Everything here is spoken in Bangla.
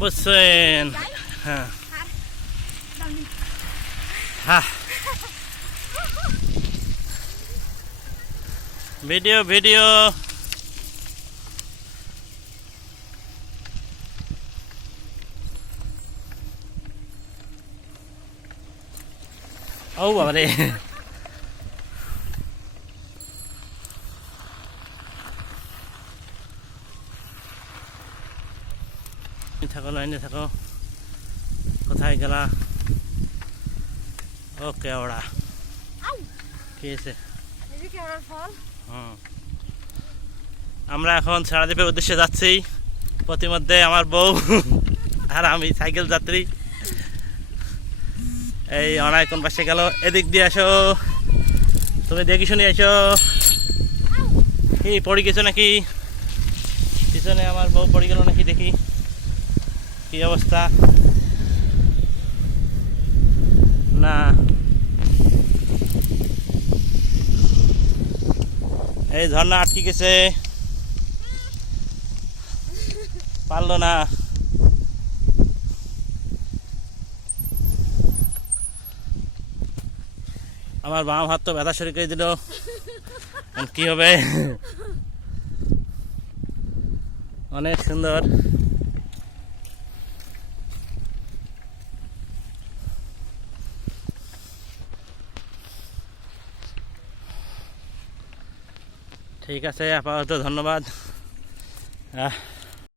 বুঝছেন? হ্যাঁ হ্যাঁ, ভিডিও ভিডিও। ও বাবা রে, থাকো লাইনে থাকো। কোথায় গেলা? ওকে ওরা কি আছে? আমরা এখন সারাদ্বীপের উদ্দেশ্যে যাচ্ছি। প্রতিমধ্যে আমার বউ আর আমি সাইকেল যাত্রী। এই অনায় কোন পাশে গেল? এদিক দিয়ে আসো, তুমি দেখি শুনে এসো। কি পড়ে গেছো নাকি? পিছনে আমার বউ পড়ে গেল নাকি দেখি কি অবস্থা। না, এই ঝর্ণা আটকে গেছে, পারলো না। আমার বাম হাত তো ব্যথা শুরু করে দিল, কি হবে? অনেক সুন্দর। ঠিক আছে, আপাতত ধন্যবাদ।